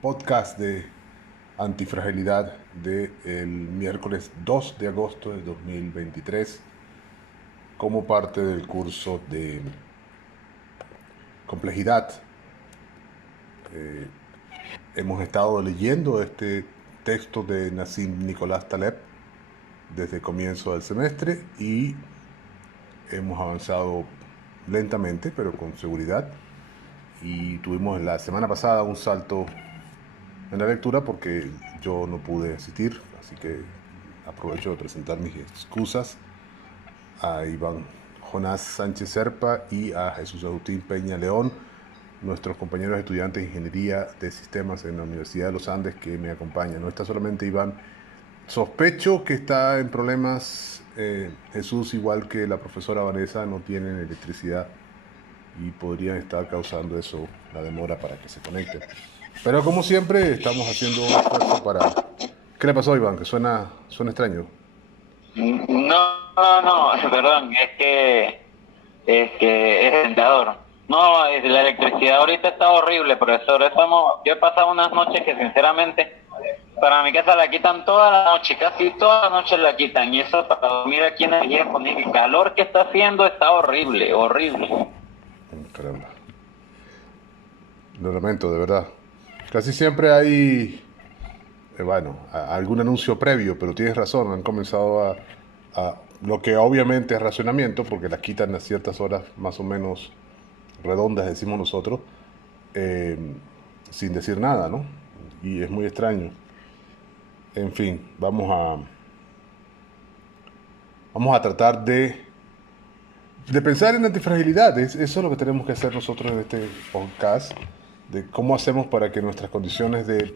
podcast de antifragilidad del miércoles 2 de agosto de 2023 como parte del curso de complejidad. Hemos estado leyendo este texto de Nassim Nicolás Taleb desde el comienzo del semestre y hemos avanzado lentamente pero con seguridad, y tuvimos la semana pasada un salto en la lectura porque yo no pude asistir, así que aprovecho de presentar mis excusas a Iván Jonás Sánchez Serpa y a Jesús Agustín Peña León, nuestros compañeros estudiantes de Ingeniería de Sistemas en la Universidad de los Andes, que me acompañan. No está solamente Iván, sospecho que está en problemas. Jesús, igual que la profesora Vanessa, no tienen electricidad y podrían estar causando eso, la demora para que se conecten. Pero como siempre, estamos haciendo un esfuerzo para... ¿Qué le pasó, Iván? Que suena extraño. No, perdón, es que es tentador. No, la electricidad ahorita está horrible, profesor. Yo he pasado unas noches que sinceramente para mi casa la quitan toda la noche, casi toda la noche la quitan, y eso para dormir aquí en el viejo, el calor que está haciendo está horrible, horrible. Caramba, lo lamento, de verdad. Casi siempre hay, algún anuncio previo, pero tienes razón, han comenzado a lo que obviamente es racionamiento, porque las quitan a ciertas horas más o menos redondas, decimos nosotros, eh, sin decir nada, ¿no? Y es muy extraño. En fin, vamos a tratar de pensar en antifragilidad. Eso es lo que tenemos que hacer nosotros en este podcast, de cómo hacemos para que nuestras condiciones de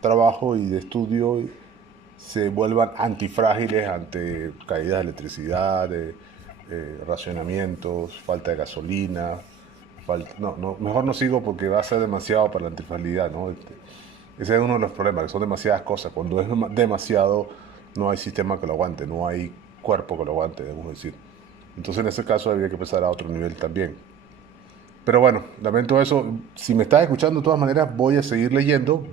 trabajo y de estudio se vuelvan antifrágiles ante caídas de electricidad, de racionamientos, falta de gasolina. Mejor no sigo porque va a ser demasiado para la antifragilidad, ¿no? Ese es uno de los problemas, que son demasiadas cosas. Cuando es demasiado, no hay sistema que lo aguante, no hay cuerpo que lo aguante, debemos decir. Entonces en ese caso habría que pasar a otro nivel también. Pero bueno, lamento eso. Si me estás escuchando de todas maneras, voy a seguir leyendo.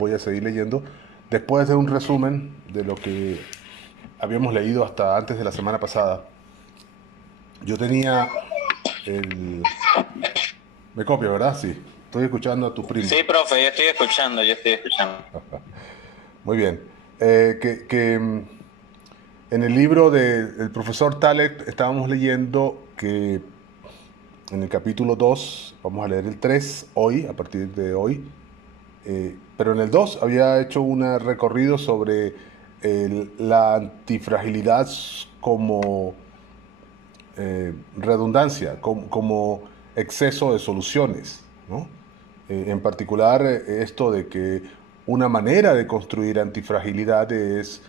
Después de un resumen de lo que habíamos leído hasta antes de la semana pasada, yo tenía el... Me copia, ¿verdad? Sí. Estoy escuchando a tu primo. Sí, profe, yo estoy escuchando. Muy bien. En el libro del profesor Taleb estábamos leyendo que en el capítulo 2 vamos a leer el 3 hoy, a partir de hoy. Pero en el 2 había hecho un recorrido sobre la antifragilidad como redundancia, como exceso de soluciones, ¿no? En particular, esto de que una manera de construir antifragilidad es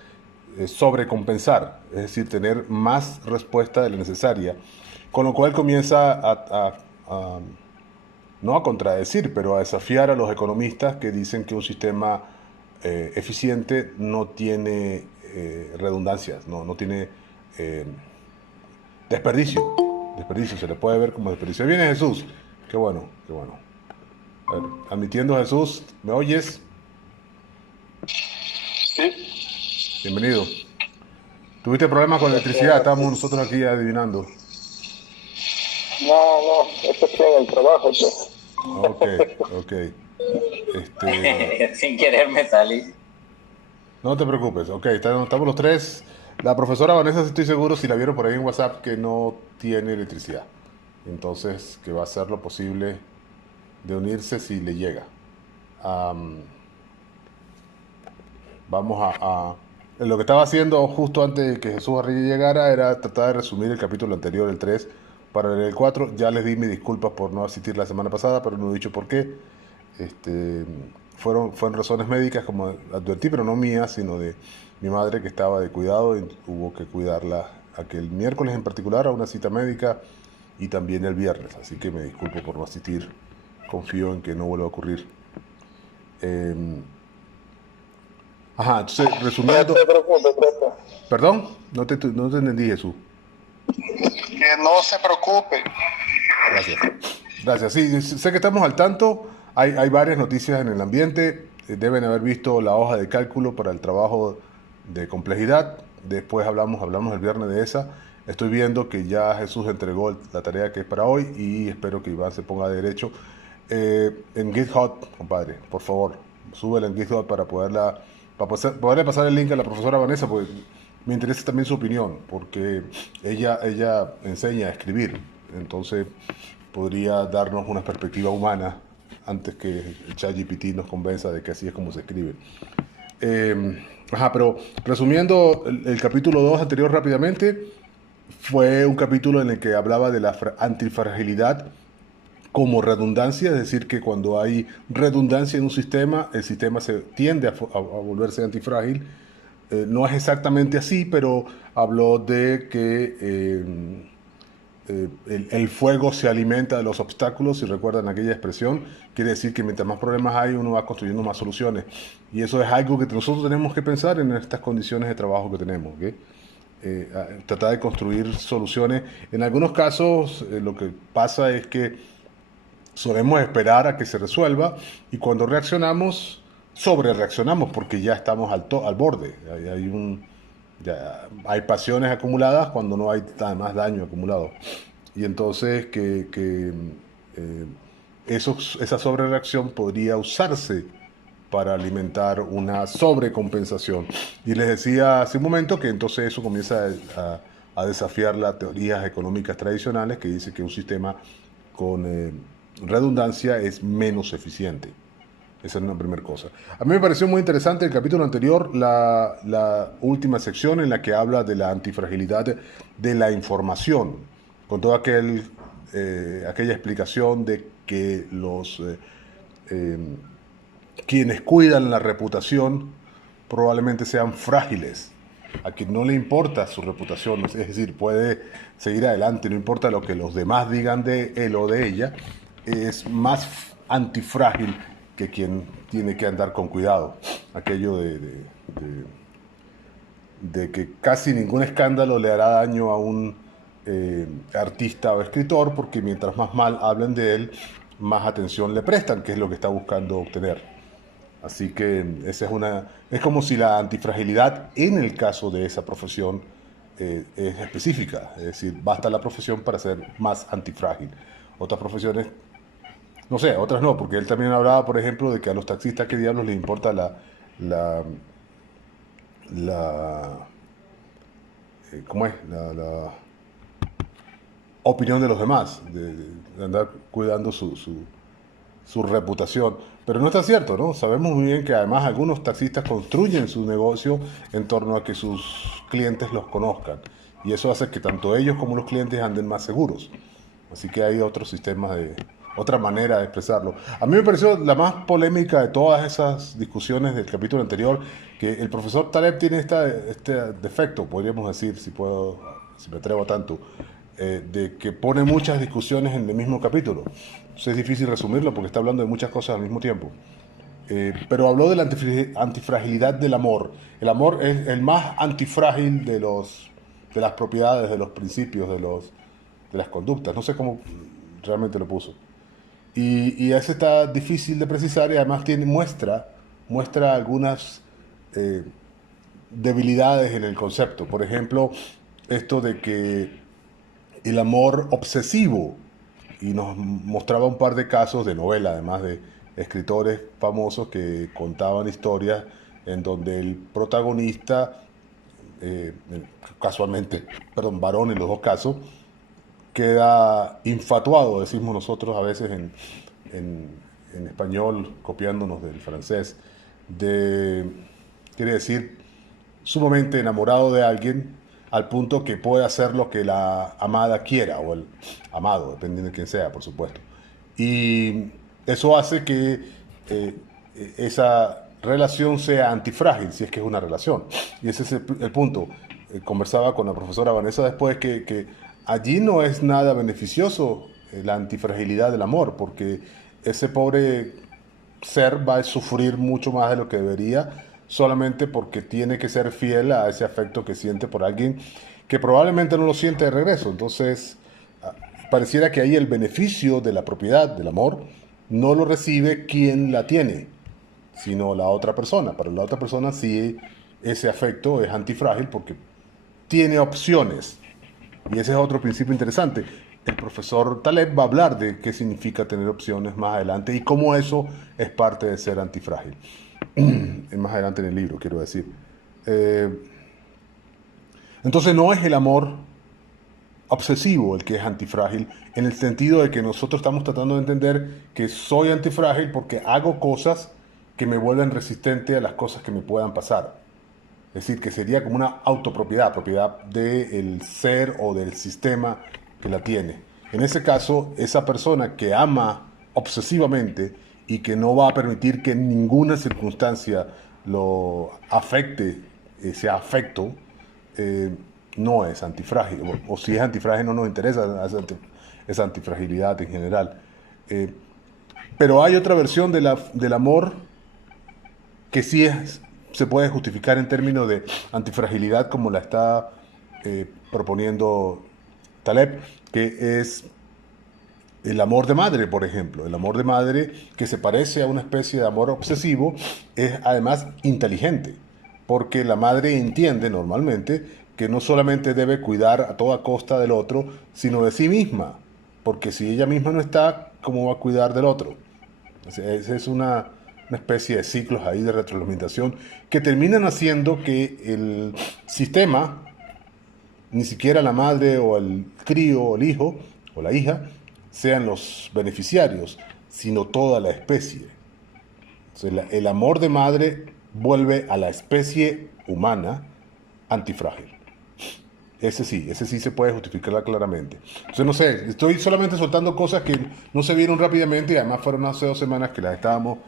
sobrecompensar, es decir, tener más respuesta de la necesaria, con lo cual comienza a no a contradecir, pero a desafiar a los economistas que dicen que un sistema eficiente no tiene redundancias, no tiene eh, desperdicio. Desperdicio, se le puede ver como desperdicio. Viene Jesús. Qué bueno, qué bueno. A ver, admitiendo Jesús, ¿me oyes? Sí, Bienvenido. ¿Tuviste problemas con la electricidad? Estamos nosotros aquí adivinando. no, esto es en el trabajo, pues. Ok, ok. Este, Sin querer me salí. no te preocupes, ok, estamos los tres. La profesora Vanessa, estoy seguro, si la vieron por ahí en WhatsApp, que no tiene electricidad. Entonces, que va a hacer lo posible de unirse si le llega. Am, vamos Lo que estaba haciendo justo antes de que Jesús Arrillo llegara era tratar de resumir el capítulo anterior, el 3 para leer el 4. Ya les di mis disculpas por no asistir la semana pasada, pero no he dicho por qué. Este, fueron razones médicas, como advertí, pero no mías, sino de mi madre, que estaba de cuidado y hubo que cuidarla aquel miércoles en particular a una cita médica, y también el viernes. Así que me disculpo por no asistir. Confío en que no vuelva a ocurrir. Eh, entonces, No resumiendo, te preocupes, profe. perdón, no te entendí, Jesús. Que no se preocupe. Gracias. Gracias. Sí, sé que estamos al tanto. Hay varias noticias en el ambiente. deben haber visto la hoja de cálculo para el trabajo de complejidad. Después hablamos el viernes de esa. Estoy viendo que ya Jesús entregó la tarea que es para hoy y espero que Iván se ponga derecho. En GitHub, compadre, por favor, súbela en GitHub para poderle pasar el link a la profesora Vanessa, porque me interesa también su opinión, porque ella enseña a escribir, entonces podría darnos una perspectiva humana antes que el ChatGPT nos convenza de que así es como se escribe. Pero resumiendo el capítulo 2 anterior rápidamente, fue un capítulo en el que hablaba de la antifragilidad como redundancia, es decir, que cuando hay redundancia en un sistema, el sistema se tiende a volverse antifrágil. No es exactamente así, pero habló de que el fuego se alimenta de los obstáculos, si recuerdan aquella expresión, quiere decir que mientras más problemas hay, uno va construyendo más soluciones. Y eso es algo que nosotros tenemos que pensar en estas condiciones de trabajo que tenemos, ¿okay? Tratar de construir soluciones. En algunos casos, lo que pasa es que solemos esperar a que se resuelva y cuando reaccionamos, sobre reaccionamos porque ya estamos al borde. Hay pasiones acumuladas cuando no hay más daño acumulado. Y entonces esa sobrereacción podría usarse para alimentar una sobrecompensación. Y les decía hace un momento que entonces eso comienza a desafiar las teorías económicas tradicionales que dice que un sistema con redundancia es menos eficiente. Esa es una primera cosa. A mí me pareció muy interesante el capítulo anterior, la última sección en la que habla de la antifragilidad de la información, con toda aquella explicación de que quienes cuidan la reputación probablemente sean frágiles, a quien no le importa su reputación, es decir, puede seguir adelante, no importa lo que los demás digan de él o de ella, es más antifrágil que quien tiene que andar con cuidado. Aquello de que casi ningún escándalo le hará daño a un artista o escritor, porque mientras más mal hablen de él, más atención le prestan, que es lo que está buscando obtener. Así que es como si la antifragilidad en el caso de esa profesión es específica, es decir, basta la profesión para ser más antifrágil. Otras profesiones, no sé, otras no, porque él también hablaba, por ejemplo, de que a los taxistas qué diablos les importa ¿cómo es? La opinión de los demás, de andar cuidando su reputación. Pero no está cierto, ¿no? Sabemos muy bien que además algunos taxistas construyen su negocio en torno a que sus clientes los conozcan. Y eso hace que tanto ellos como los clientes anden más seguros. Así que hay otros sistemas otra manera de expresarlo. A mí me pareció la más polémica de todas esas discusiones del capítulo anterior, que el profesor Taleb tiene este defecto, podríamos decir, si me atrevo tanto, de que pone muchas discusiones en el mismo capítulo. Entonces es difícil resumirlo porque está hablando de muchas cosas al mismo tiempo. Pero habló de la antifragilidad del amor. El amor es el más antifrágil de las propiedades, de los principios, de las conductas. No sé cómo realmente lo puso. Y eso está difícil de precisar y además muestra algunas debilidades en el concepto. Por ejemplo, esto de que el amor obsesivo, y nos mostraba un par de casos de novela, además de escritores famosos que contaban historias en donde el protagonista, varón en los dos casos, queda infatuado, decimos nosotros a veces en español, copiándonos del francés, quiere decir, sumamente enamorado de alguien, al punto que puede hacer lo que la amada quiera, o el amado, dependiendo de quién sea, por supuesto. Y eso hace que esa relación sea antifrágil, si es que es una relación. Y ese es el punto. Conversaba con la profesora Vanessa después que allí no es nada beneficioso la antifragilidad del amor, porque ese pobre ser va a sufrir mucho más de lo que debería, solamente porque tiene que ser fiel a ese afecto que siente por alguien que probablemente no lo siente de regreso. Entonces, pareciera que ahí el beneficio de la propiedad, del amor, no lo recibe quien la tiene. sino la otra persona. Para la otra persona sí ese afecto es antifrágil porque tiene opciones. Y ese es otro principio interesante. El profesor Taleb va a hablar de qué significa tener opciones más adelante y cómo eso es parte de ser antifrágil. Más adelante en el libro, quiero decir. Eh, entonces no es el amor obsesivo el que es antifrágil, en el sentido de que nosotros estamos tratando de entender que soy antifrágil porque hago cosas que me vuelven resistente a las cosas que me puedan pasar. Es decir, que sería como una autopropiedad, propiedad del ser o del sistema que la tiene. En ese caso, esa persona que ama obsesivamente y que no va a permitir que en ninguna circunstancia lo afecte, ese afecto, eh, no es antifrágil. O si es antifrágil no nos interesa esa antifragilidad en general. Eh, pero hay otra versión del amor que sí se puede justificar en términos de antifragilidad como la está proponiendo Taleb, que es el amor de madre, por ejemplo. El amor de madre, que se parece a una especie de amor obsesivo, es además inteligente, porque la madre entiende normalmente que no solamente debe cuidar a toda costa del otro, sino de sí misma, porque si ella misma no está, ¿cómo va a cuidar del otro? Esa es una especie de ciclos ahí de retroalimentación que terminan haciendo que el sistema, ni siquiera la madre o el crío o el hijo o la hija, sean los beneficiarios, sino toda la especie. Entonces, el amor de madre vuelve a la especie humana antifrágil. Ese sí se puede justificar claramente. Entonces, no sé, estoy solamente soltando cosas que no se vieron rápidamente y además fueron hace 2 semanas que las estábamos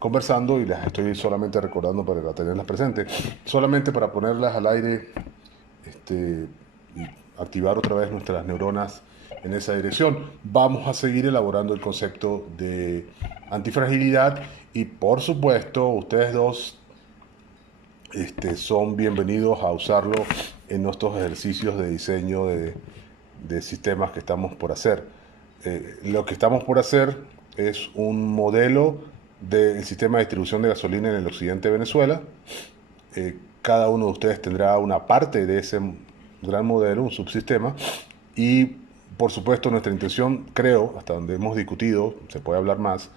conversando y las estoy solamente recordando para tenerlas presentes. Solamente para ponerlas al aire y activar otra vez nuestras neuronas en esa dirección. Vamos a seguir elaborando el concepto de antifragilidad y por supuesto ustedes dos son bienvenidos a usarlo en nuestros ejercicios de diseño de sistemas que estamos por hacer. Lo que estamos por hacer es un modelo del sistema de distribución de gasolina en el occidente de Venezuela. Cada uno de ustedes tendrá una parte de ese gran modelo, un subsistema, y por supuesto nuestra intención, creo, hasta donde hemos discutido, se puede hablar más,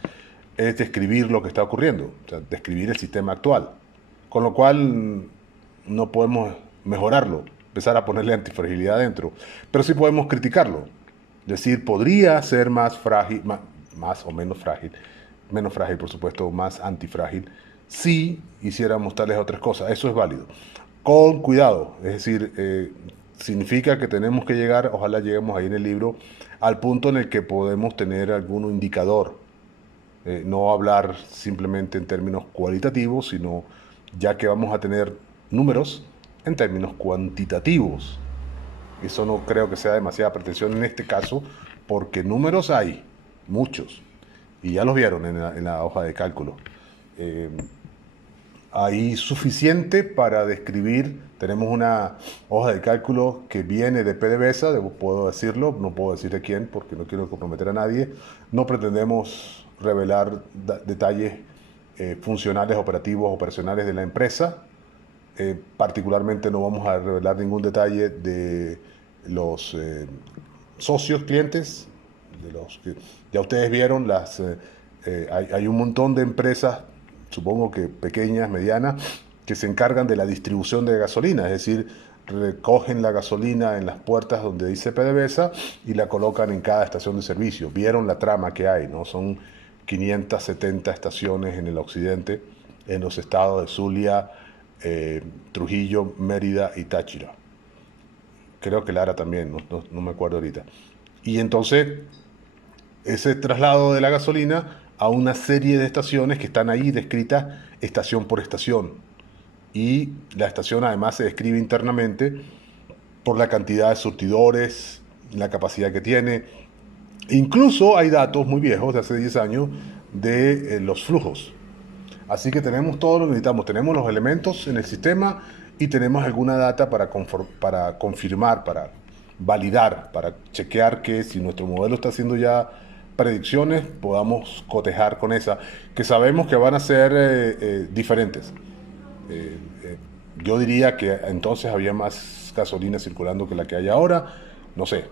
es describir lo que está ocurriendo, o sea, describir el sistema actual. Con lo cual no podemos mejorarlo, empezar a ponerle antifragilidad dentro, pero sí podemos criticarlo. Es decir, podría ser más frágil, más o menos frágil por supuesto, más antifrágil, si hiciéramos tales otras cosas. Eso es válido. Con cuidado, es decir, significa que tenemos que llegar, ojalá lleguemos ahí en el libro, al punto en el que podemos tener algún indicador. No hablar simplemente en términos cualitativos, sino ya que vamos a tener números en términos cuantitativos. Eso no creo que sea demasiada pretensión en este caso, porque números hay, muchos, y ya los vieron en la hoja de cálculo. Hay suficiente para describir. Tenemos una hoja de cálculo que viene de PDVSA, puedo decirlo, no puedo decir de quién porque no quiero comprometer a nadie. No pretendemos revelar detalles funcionales, operativos, operacionales de la empresa. Particularmente no vamos a revelar ningún detalle de los socios, clientes, de los que ya ustedes vieron. Hay un montón de empresas, supongo que pequeñas, medianas, que se encargan de la distribución de gasolina, es decir, recogen la gasolina en las puertas donde dice PDVSA y la colocan en cada estación de servicio. Vieron la trama que hay, ¿no? Son 570 estaciones en el occidente, en los estados de Zulia, Trujillo, Mérida y Táchira. Creo que Lara también, no me acuerdo ahorita. Y entonces, ese traslado de la gasolina a una serie de estaciones que están ahí descritas estación por estación. Y la estación además se describe internamente por la cantidad de surtidores, la capacidad que tiene. Incluso hay datos muy viejos, de hace 10 años, de los flujos. Así que tenemos todo lo que necesitamos. Tenemos los elementos en el sistema y tenemos alguna data para confirmar, para validar, para chequear que si nuestro modelo está siendo ya predicciones podamos cotejar con esa, que sabemos que van a ser diferentes. Eh, eh, yo diría que entonces había más gasolina circulando que la que hay ahora. No sé,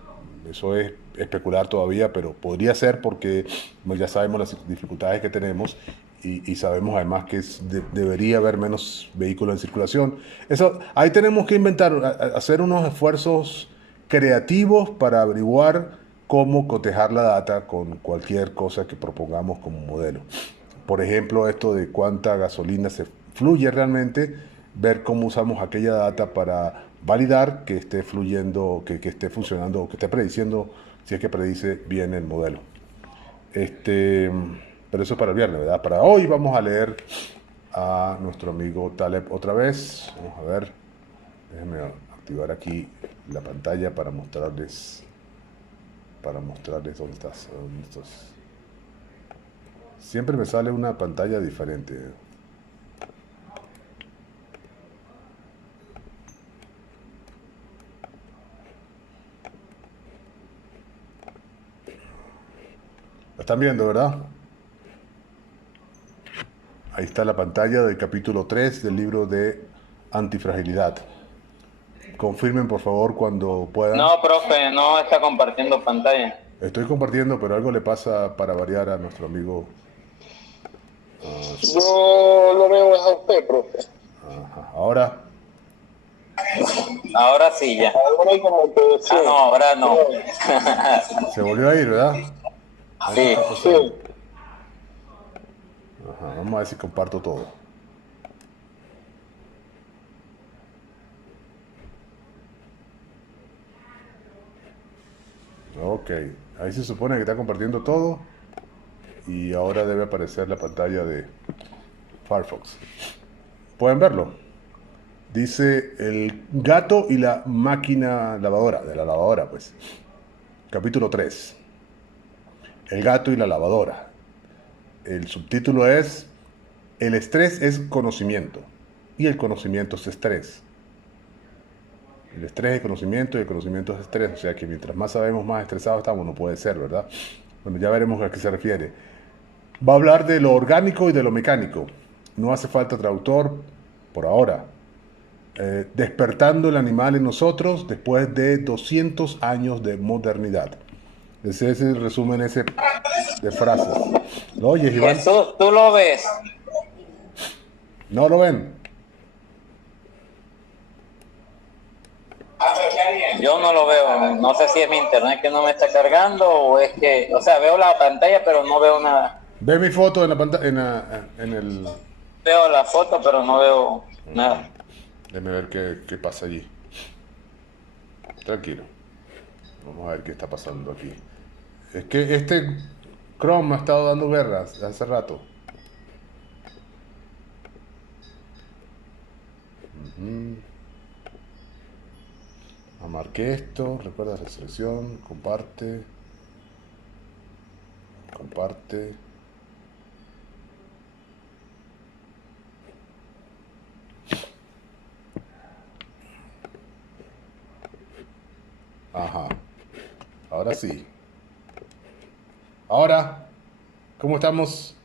eso es especular todavía, pero podría ser porque pues, ya sabemos las dificultades que tenemos y sabemos además que debería haber menos vehículos en circulación. Eso, ahí tenemos que inventar, hacer unos esfuerzos creativos para averiguar cómo cotejar la data con cualquier cosa que propongamos como modelo. Por ejemplo, esto de cuánta gasolina se fluye realmente, ver cómo usamos aquella data para validar que esté fluyendo, que esté funcionando o que esté prediciendo, si es que predice bien el modelo. Este, pero eso es para el viernes, ¿verdad? Para hoy vamos a leer a nuestro amigo Taleb otra vez. Vamos a ver, déjenme activar aquí la pantalla para mostrarles dónde estás, dónde estás. Siempre me sale una pantalla diferente. ¿La están viendo, verdad? Ahí está la pantalla del capítulo 3 del libro de Antifragilidad. Confirmen por favor cuando puedan. No, profe, no está compartiendo pantalla. Estoy compartiendo, pero algo le pasa para variar a nuestro amigo. Yo lo veo es a usted, profe. Ajá. Ahora, Ahora sí, ya. Ahora como que sí. Ah, no, ahora no. se volvió a ir, ¿verdad? Sí. Sí. Ajá, vamos a ver si comparto todo. Ok, ahí se supone que está compartiendo todo y ahora debe aparecer la pantalla de Firefox. ¿Pueden verlo? Dice el gato y la máquina lavadora, de la lavadora pues. Capítulo 3. El gato y la lavadora. El subtítulo es El estrés es conocimiento y el conocimiento es estrés. El estrés es conocimiento y el conocimiento es estrés. O sea que mientras más sabemos, más estresados estamos. No puede ser, ¿verdad? Bueno, ya veremos a qué se refiere. Va a hablar de lo orgánico y de lo mecánico. No hace falta traductor por ahora. Despertando el animal en nosotros después de 200 años de modernidad. Ese es el resumen ese de frases. ¿Lo oyes, Iván? Jesús, ¿tú lo ves? ¿No lo ven? Yo no lo veo. No sé si es mi internet que no me está cargando o es que... O sea, veo la pantalla, pero no veo nada. Ve mi foto en la pantalla, en el... Veo la foto, pero no veo nada. Déjame ver qué pasa allí. Tranquilo. Vamos a ver qué está pasando aquí. Es que este Chrome me ha estado dando guerras hace rato. Marqué esto, recuerda la selección, comparte, comparte. Ajá, ahora sí. Ahora, ¿cómo estamos?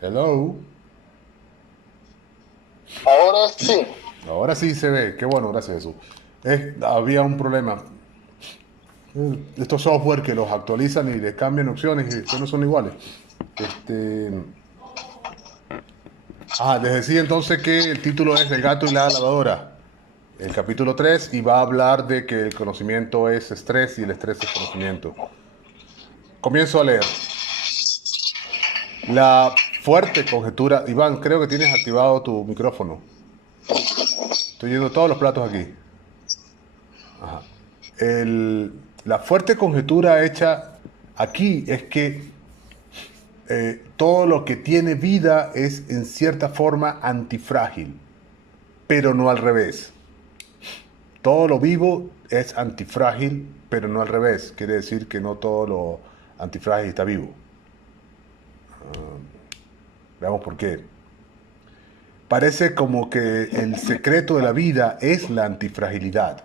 Hello. Ahora sí. Ahora sí se ve, qué bueno, gracias Jesús. Había un problema. Estos software que los actualizan y les cambian opciones y después no son iguales. Les decía entonces que el título es El gato y la lavadora. El capítulo 3 y va a hablar de que el conocimiento es estrés y el estrés es conocimiento. Comienzo a leer. La fuerte conjetura... Iván, creo que tienes activado tu micrófono. Estoy yendo todos los platos aquí. Ajá. La fuerte conjetura hecha aquí es que todo lo que tiene vida es en cierta forma antifrágil, pero no al revés. Todo lo vivo es antifrágil, pero no al revés. Quiere decir que no todo lo antifrágil está vivo. Veamos por qué. Parece como que el secreto de la vida es la antifragilidad.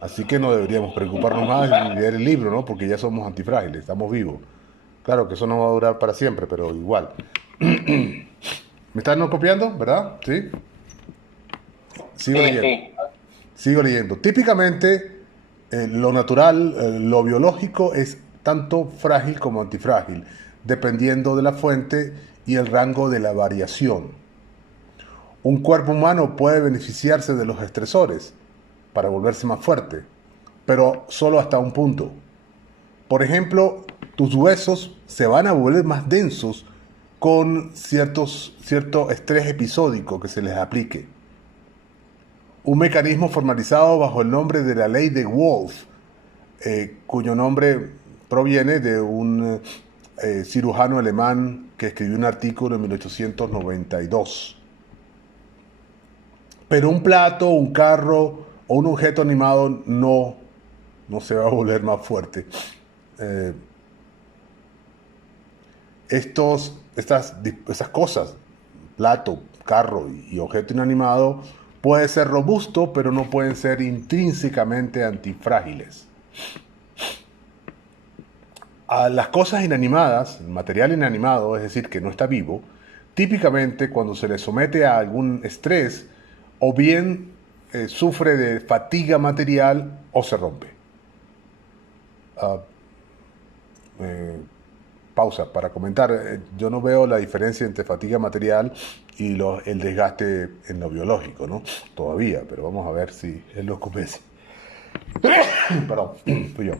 Así que no deberíamos preocuparnos más de leer el libro, ¿no? Porque ya somos antifrágiles, estamos vivos. Claro que eso no va a durar para siempre, pero igual. ¿Me están no copiando, verdad? Sí. Sigo Sí, leyendo. sí. Sigo leyendo. Típicamente, lo natural, lo biológico es tanto frágil como antifrágil, dependiendo de la fuente y el rango de la variación. Un cuerpo humano puede beneficiarse de los estresores para volverse más fuerte, pero solo hasta un punto. Por ejemplo, tus huesos se van a volver más densos con cierto estrés episódico que se les aplique. Un mecanismo formalizado bajo el nombre de la ley de Wolff, cuyo nombre proviene de un cirujano alemán que escribió un artículo en 1892. Pero un plato, un carro o un objeto animado no se va a volver más fuerte. Eh, estas cosas, plato, carro y objeto inanimado, puede ser robusto, pero no pueden ser intrínsecamente antifrágiles. A las cosas inanimadas, el material inanimado, es decir, que no está vivo, típicamente cuando se le somete a algún estrés, o bien sufre de fatiga material o se rompe. Ah, eh, pausa para comentar. Yo no veo la diferencia entre fatiga material y el desgaste en lo biológico, ¿no? Todavía, pero vamos a ver si es lo que convence. Perdón, fui yo.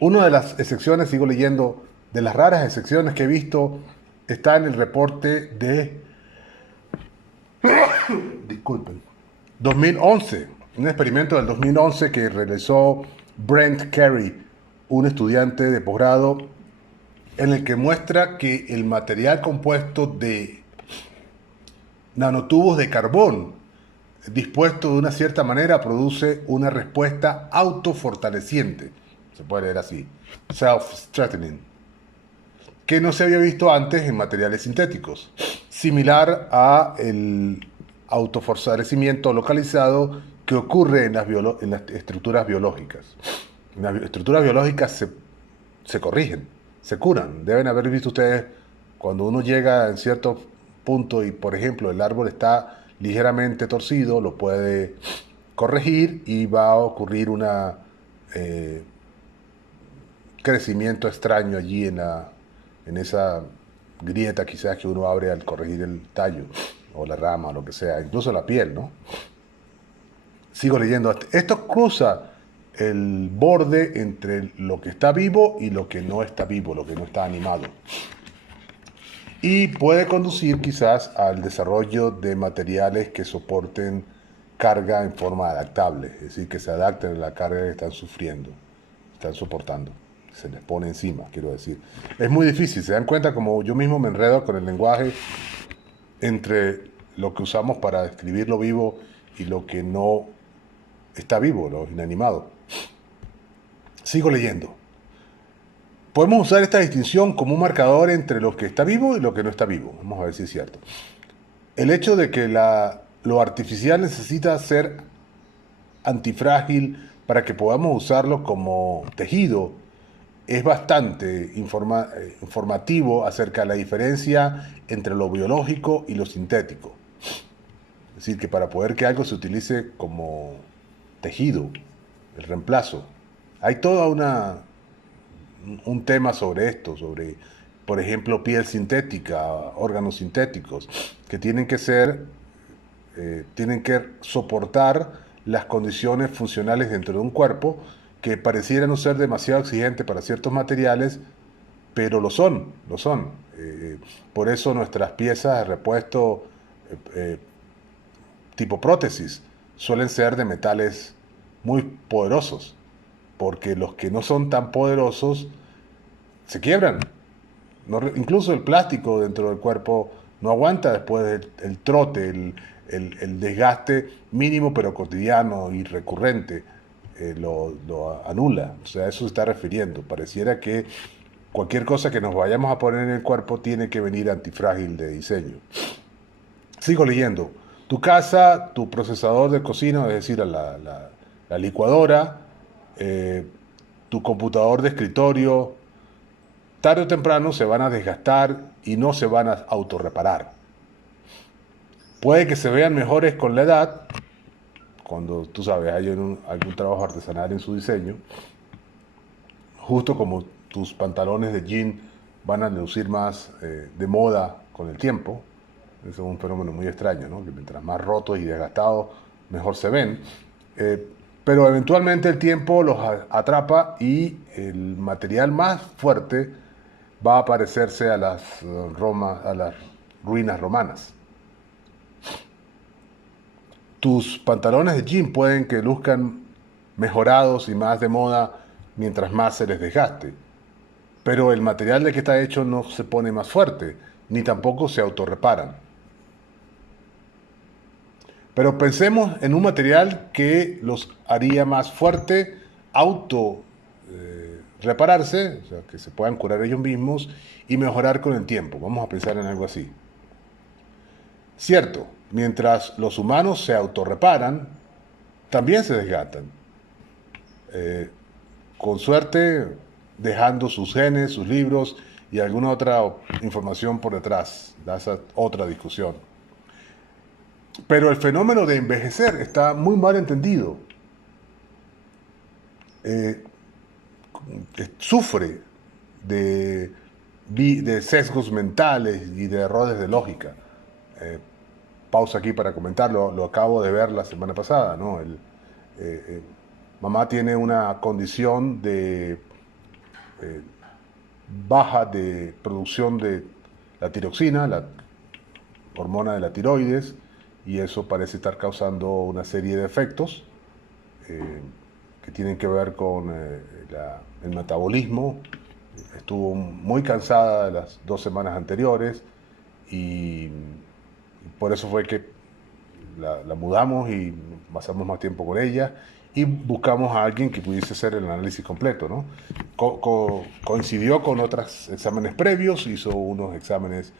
Una de las excepciones, sigo leyendo, de las raras excepciones que he visto, está en el reporte de, disculpen, 2011, un experimento del 2011 que realizó Brent Carey, un estudiante de posgrado, en el que muestra que el material compuesto de nanotubos de carbón, dispuesto de una cierta manera, produce una respuesta autofortaleciente. Se puede leer así, self-strengthening, que no se había visto antes en materiales sintéticos, similar a el autofortalecimiento localizado que ocurre en las estructuras biológicas. Las estructuras biológicas se corrigen, se curan. Deben haber visto ustedes cuando uno llega en cierto punto y, por ejemplo, el árbol está ligeramente torcido, lo puede corregir y va a ocurrir una crecimiento extraño allí en esa grieta quizás que uno abre al corregir el tallo o la rama o lo que sea, incluso la piel, ¿no? Sigo leyendo. Esto cruza el borde entre lo que está vivo y lo que no está vivo, lo que no está animado. Y puede conducir quizás al desarrollo de materiales que soporten carga en forma adaptable, es decir, que se adapten a la carga que están sufriendo, están soportando. Se les pone encima, quiero decir. Es muy difícil, se dan cuenta como yo mismo me enredo con el lenguaje entre lo que usamos para describir lo vivo y lo que no está vivo, lo inanimado. Sigo leyendo. Podemos usar esta distinción como un marcador entre lo que está vivo y lo que no está vivo. Vamos a ver si es cierto. El hecho de que lo artificial necesita ser antifrágil para que podamos usarlo como tejido es bastante informativo acerca de la diferencia entre lo biológico y lo sintético. Es decir, que para poder que algo se utilice como tejido, el reemplazo, hay toda un tema sobre esto, sobre, por ejemplo, piel sintética, órganos sintéticos, que tienen que soportar las condiciones funcionales dentro de un cuerpo que pareciera no ser demasiado exigente para ciertos materiales, pero lo son, lo son. Por eso nuestras piezas de repuesto tipo prótesis suelen ser de metales muy poderosos, porque los que no son tan poderosos se quiebran. Incluso el plástico dentro del cuerpo no aguanta después del trote, el desgaste mínimo pero cotidiano y recurrente. Lo anula. O sea, a eso se está refiriendo. Pareciera que cualquier cosa que nos vayamos a poner en el cuerpo tiene que venir antifrágil de diseño. Sigo leyendo. tu casa, tu procesador de cocina, es decir, la licuadora, tu computador de escritorio, tarde o temprano se van a desgastar y no se van a autorreparar. Puede que se vean mejores con la edad, cuando tú sabes, hay algún trabajo artesanal en su diseño, justo como tus pantalones de jean van a lucir más de moda con el tiempo. Eso es un fenómeno muy extraño, ¿no? Que mientras más rotos y desgastados, mejor se ven. Pero eventualmente el tiempo los atrapa y el material más fuerte va a parecerse a las ruinas romanas. Tus pantalones de jean pueden que luzcan mejorados y más de moda mientras más se les desgaste, pero el material de que está hecho no se pone más fuerte, ni tampoco se autorreparan. Pero pensemos en un material que los haría más fuerte, repararse, o sea, que se puedan curar ellos mismos y mejorar con el tiempo. Vamos a pensar en algo así. Cierto, mientras los humanos se autorreparan, también se desgastan. Con suerte, dejando sus genes, sus libros y alguna otra información por detrás. Esa otra discusión. Pero el fenómeno de envejecer está muy mal entendido. Sufre de sesgos mentales y de errores de lógica. Pausa aquí para comentarlo, lo acabo de ver la semana pasada, ¿no? Mamá tiene una condición de baja de producción de la tiroxina, la hormona de la tiroides, y eso parece estar causando una serie de efectos que tienen que ver con el metabolismo. Estuvo muy cansada las 2 semanas anteriores y por eso fue que la mudamos y pasamos más tiempo con ella y buscamos a alguien que pudiese hacer el análisis completo, ¿no? Coincidió con otros exámenes previos, hizo unos exámenes,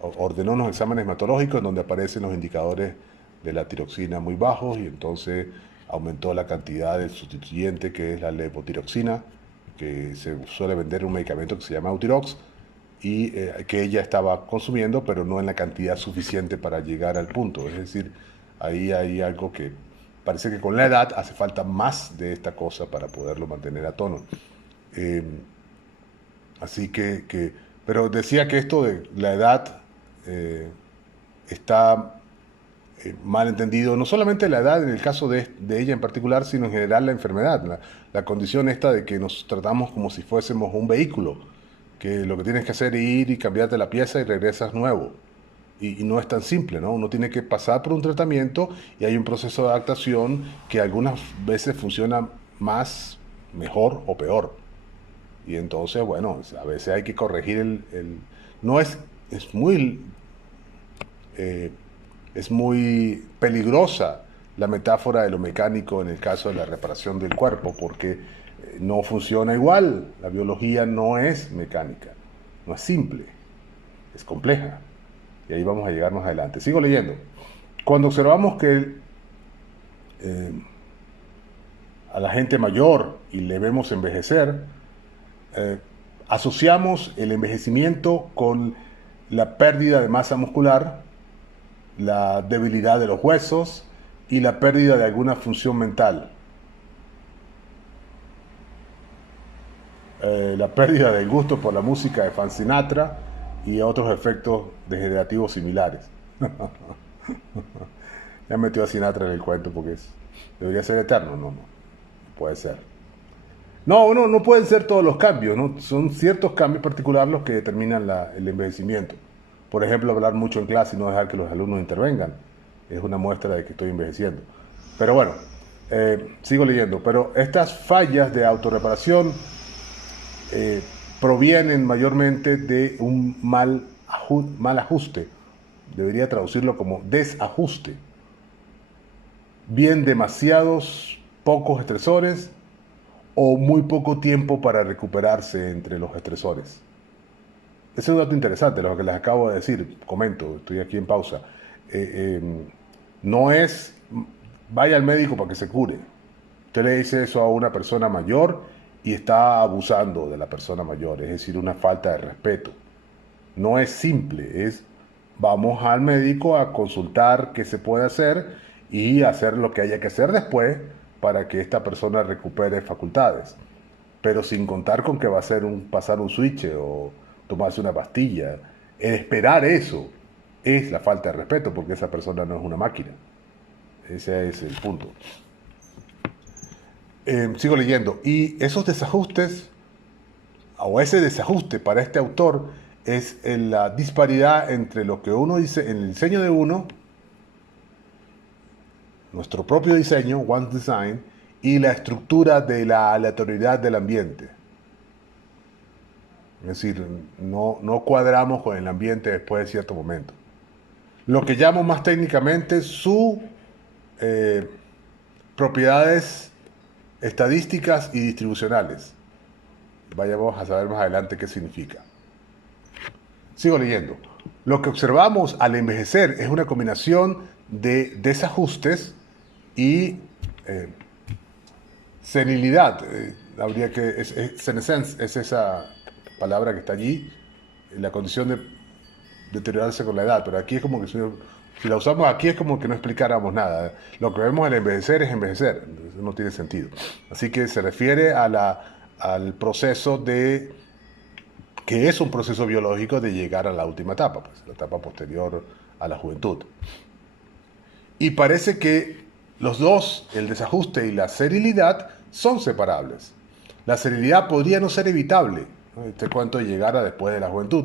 ordenó unos exámenes hematológicos donde aparecen los indicadores de la tiroxina muy bajos y entonces aumentó la cantidad del sustituyente que es la levotiroxina, que se suele vender un medicamento que se llama Eutirox y que ella estaba consumiendo, pero no en la cantidad suficiente para llegar al punto. Es decir, ahí hay algo que parece que con la edad hace falta más de esta cosa para poderlo mantener a tono. Así que, pero decía que esto de la edad está mal entendido, no solamente la edad en el caso de ella en particular, sino en general la enfermedad, la condición esta de que nos tratamos como si fuésemos un vehículo, que lo que tienes que hacer es ir y cambiarte la pieza y regresas nuevo. Y no es tan simple, ¿no? Uno tiene que pasar por un tratamiento y hay un proceso de adaptación que algunas veces funciona más, mejor o peor. Y entonces, bueno, a veces hay que corregir no es muy... es muy peligrosa la metáfora de lo mecánico en el caso de la reparación del cuerpo, porque no funciona igual. La biología no es mecánica, no es simple, es compleja. Y ahí vamos a llegar más adelante. Sigo leyendo. Cuando observamos que a la gente mayor y le vemos envejecer, asociamos el envejecimiento con la pérdida de masa muscular, la debilidad de los huesos y la pérdida de alguna función mental. La pérdida del gusto por la música de Frank Sinatra y otros efectos degenerativos similares. Ya metió a Sinatra en el cuento porque debería ser eterno. No puede ser. No pueden ser todos los cambios, ¿no? Son ciertos cambios particulares los que determinan el envejecimiento. Por ejemplo, hablar mucho en clase y no dejar que los alumnos intervengan. Es una muestra de que estoy envejeciendo. Pero bueno, sigo leyendo. Pero estas fallas de autorreparación provienen mayormente de un mal ajuste. Debería traducirlo como desajuste. Bien demasiados pocos estresores o muy poco tiempo para recuperarse entre los estresores. Ese es un dato interesante, lo que les acabo de decir, comento, estoy aquí en pausa. No es vaya al médico para que se cure. Usted le dice eso a una persona mayor y está abusando de la persona mayor, es decir, una falta de respeto. No es simple, es vamos al médico a consultar qué se puede hacer y hacer lo que haya que hacer después para que esta persona recupere facultades. Pero sin contar con que va a ser pasar un switch o tomarse una pastilla. El esperar eso es la falta de respeto porque esa persona no es una máquina. Ese es el punto. Sigo leyendo. Y esos desajustes, o ese desajuste para este autor, es en la disparidad entre lo que uno dice en el diseño de uno, nuestro propio diseño, One's Design, y la estructura de la aleatoriedad del ambiente. Es decir, no cuadramos con el ambiente después de cierto momento. Lo que llamo más técnicamente sus propiedades estadísticas y distribucionales. Vayamos a saber más adelante qué significa. Sigo leyendo. Lo que observamos al envejecer es una combinación de desajustes y senilidad. Senescence es esa palabra que está allí, la condición de deteriorarse con la edad, pero aquí es como que si la usamos aquí es como que no explicáramos nada. Lo que vemos al envejecer es envejecer, entonces no tiene sentido. Así que se refiere al proceso que es un proceso biológico de llegar a la última etapa, pues, la etapa posterior a la juventud. Y parece que los dos, el desajuste y la serilidad, son separables. La serilidad podría no ser evitable, ¿no? Este cuento llegara después de la juventud.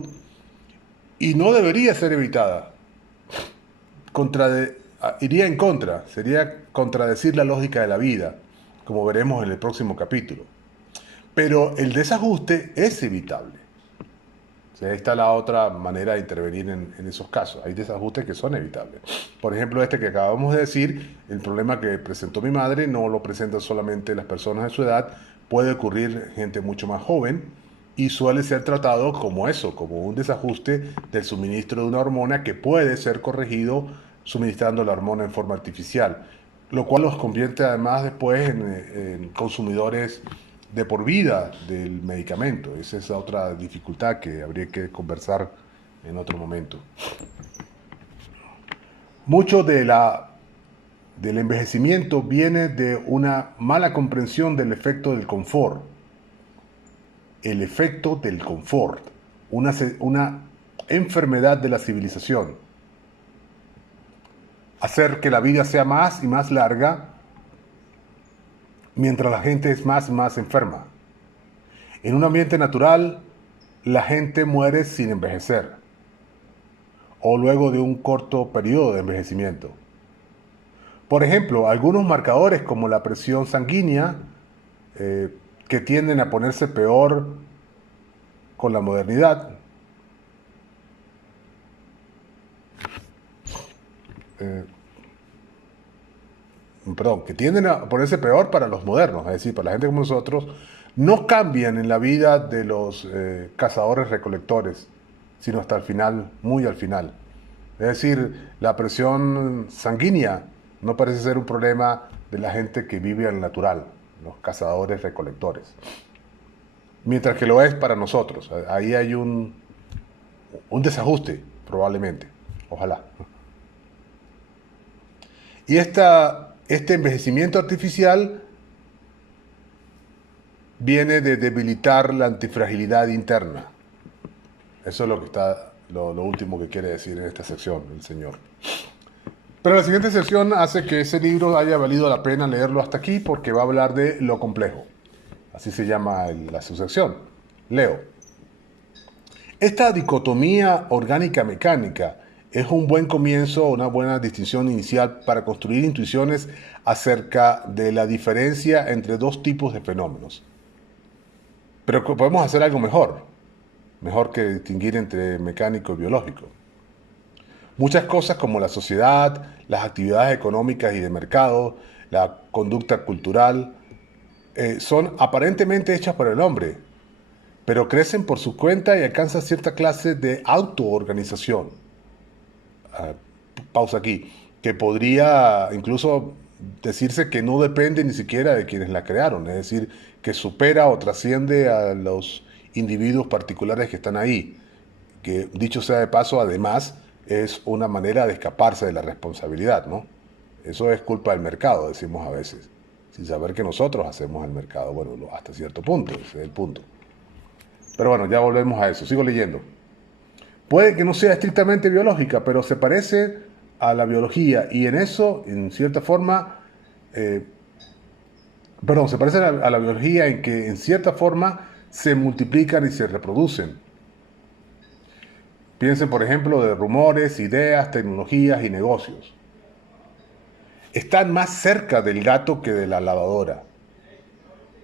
Y no debería ser evitada. Iría en contra, sería contradecir la lógica de la vida, como veremos en el próximo capítulo. Pero el desajuste es evitable. O sea, ahí está la otra manera de intervenir en esos casos. Hay desajustes que son evitables. Por ejemplo, este que acabamos de decir, el problema que presentó mi madre no lo presentan solamente las personas de su edad, puede ocurrir gente mucho más joven y suele ser tratado como eso, como un desajuste del suministro de una hormona que puede ser corregido suministrando la hormona en forma artificial, lo cual los convierte además después en consumidores de por vida del medicamento. Esa es otra dificultad que habría que conversar en otro momento. Mucho del envejecimiento viene de una mala comprensión del efecto del confort. El efecto del confort, una enfermedad de la civilización. Hacer que la vida sea más y más larga mientras la gente es más y más enferma. En un ambiente natural, la gente muere sin envejecer o luego de un corto periodo de envejecimiento. Por ejemplo, algunos marcadores como la presión sanguínea, que tienden a ponerse peor con la modernidad, que tienden a ponerse peor para los modernos, es decir, para la gente como nosotros, no cambian en la vida de los cazadores recolectores, sino hasta el final, muy al final. Es decir, la presión sanguínea no parece ser un problema de la gente que vive al natural, los cazadores recolectores, mientras que lo es para nosotros. Ahí hay un desajuste, probablemente, ojalá. Y este envejecimiento artificial viene de debilitar la antifragilidad interna. Eso es lo último que quiere decir en esta sección el señor. Pero la siguiente sección hace que ese libro haya valido la pena leerlo hasta aquí porque va a hablar de lo complejo. Así se llama la subsección. Leo. Esta dicotomía orgánica-mecánica es un buen comienzo, una buena distinción inicial para construir intuiciones acerca de la diferencia entre dos tipos de fenómenos. Pero podemos hacer algo mejor que distinguir entre mecánico y biológico. Muchas cosas como la sociedad, las actividades económicas y de mercado, la conducta cultural, son aparentemente hechas por el hombre, pero crecen por su cuenta y alcanzan cierta clase de autoorganización. Pausa aquí. que podría incluso decirse que no depende ni siquiera de quienes la crearon, es decir, que supera o trasciende a los individuos particulares que están ahí, que dicho sea de paso, además es una manera de escaparse de la responsabilidad, ¿no? Eso es culpa del mercado, decimos a veces, sin saber que nosotros hacemos el mercado, bueno, hasta cierto punto, ese es el punto. Pero bueno, ya volvemos a eso, sigo leyendo. Puede que no sea estrictamente biológica, pero se parece a la biología y en eso, en cierta forma, eh, perdón, se parece a la biología en que en cierta forma se multiplican y se reproducen. Piensen, por ejemplo, de rumores, ideas, tecnologías y negocios. Están más cerca del gato que de la lavadora,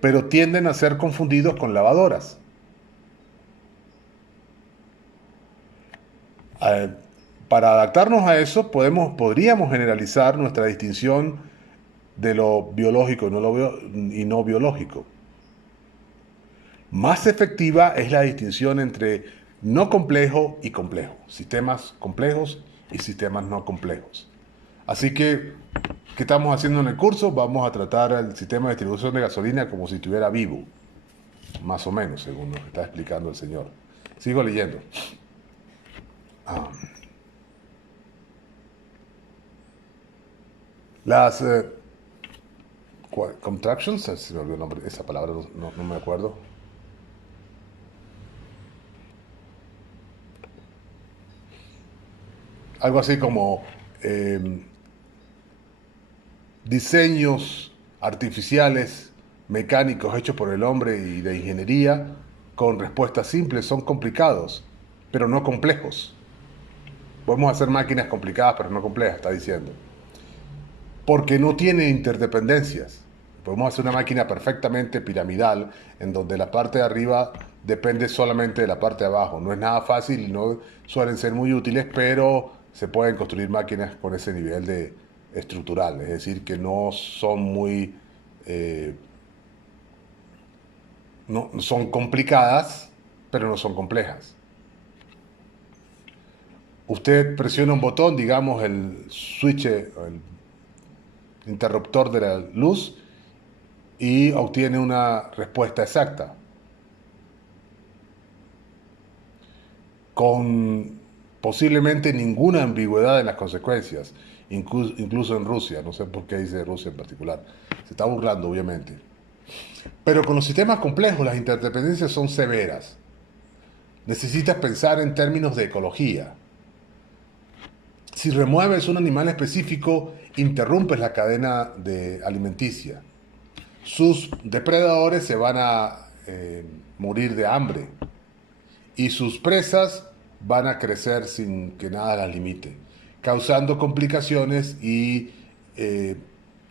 pero tienden a ser confundidos con lavadoras. Eh, para adaptarnos a eso, podríamos generalizar nuestra distinción de lo biológico y no biológico. Más efectiva es la distinción entre no complejo y complejo, sistemas complejos y sistemas no complejos. Así que, ¿qué estamos haciendo en el curso? Vamos a tratar el sistema de distribución de gasolina como si estuviera vivo, más o menos, según nos está explicando el señor. Sigo leyendo. Las contractions, se me olvidó el nombre, esa palabra no me acuerdo. Algo así como diseños artificiales, mecánicos hechos por el hombre y de ingeniería con respuestas simples son complicados, pero no complejos. Podemos hacer máquinas complicadas, pero no complejas, está diciendo. Porque no tiene interdependencias. Podemos hacer una máquina perfectamente piramidal, en donde la parte de arriba depende solamente de la parte de abajo. No es nada fácil y no suelen ser muy útiles, pero se pueden construir máquinas con ese nivel de estructural. Es decir, que no son muy... no, son complicadas, pero no son complejas. Usted presiona un botón, digamos el switch, el interruptor de la luz, y obtiene una respuesta exacta. Con posiblemente ninguna ambigüedad en las consecuencias, incluso en Rusia, no sé por qué dice Rusia en particular, se está burlando obviamente. Pero con los sistemas complejos las interdependencias son severas. Necesitas pensar en términos de ecología. Si remueves un animal específico, interrumpes la cadena alimenticia. Sus depredadores se van a morir de hambre y sus presas van a crecer sin que nada las limite, causando complicaciones y